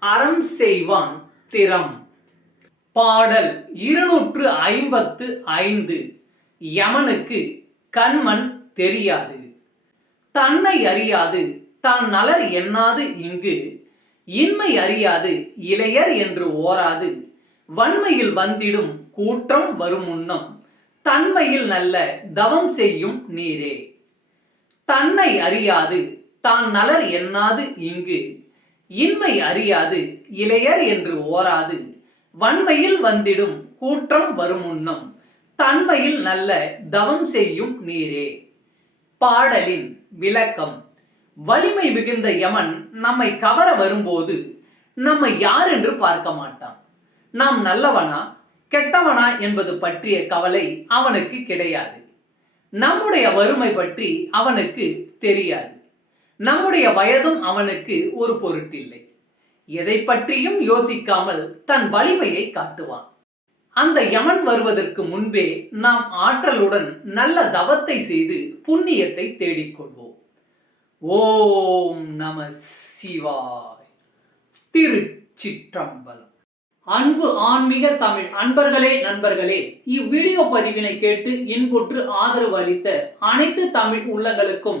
அறம் செய்வான் திறம். பாடல் இருநூற்று ஐம்பத்து ஐந்து. யமனுக்கு கண்மண் தெரியாது. தன்னை அறியாது தான் நலர் எண்ணாது இங்கு. இன்மை அறியாது இளையர் என்று ஓராது. வன்மையில் வந்திடும் கூற்றம் வரும் முன்னம் தன்மையில் நல்ல தவம் செய்யும் நீரே. தன்னை அறியாது தான் நலர் எண்ணாது இங்கு. இன்மை அறியாது இளையர் என்று ஓராது. வன்மையில் வந்திடும் கூற்றம் வரும் தன்மையில் நல்ல தவம் செய்யும் நீரே. பாடலின் விளக்கம். வலிமை மிகுந்த யமன் நம்மை கவர வரும்போது நம்மை யார் என்று பார்க்க மாட்டான். நாம் நல்லவனா கெட்டவனா என்பது பற்றிய கவலை அவனுக்கு கிடையாது. நம்முடைய வறுமை பற்றி அவனுக்கு தெரியாது. நம்முடைய வயதும் அவனுக்கு ஒரு பொருட்டில்லை. எதை பற்றியும் யோசிக்காமல் தன் வலிமையை காட்டுவான். அந்த யமன் வருவதற்கு முன்பே நாம் ஆற்றலுடன் நல்ல தவத்தை செய்து புண்ணியத்தை தேடிக்கொள்வோம். ஓம் நம சிவாய். திருச்சிற்றம்பலம். அன்பு ஆன்மீக தமிழ் அன்பர்களே நண்பர்களே இவ்வீடியோ பதிவினை கேட்டு இன்புற்று ஆதரவு அளித்த அனைத்து தமிழ் உள்ளங்களுக்கும்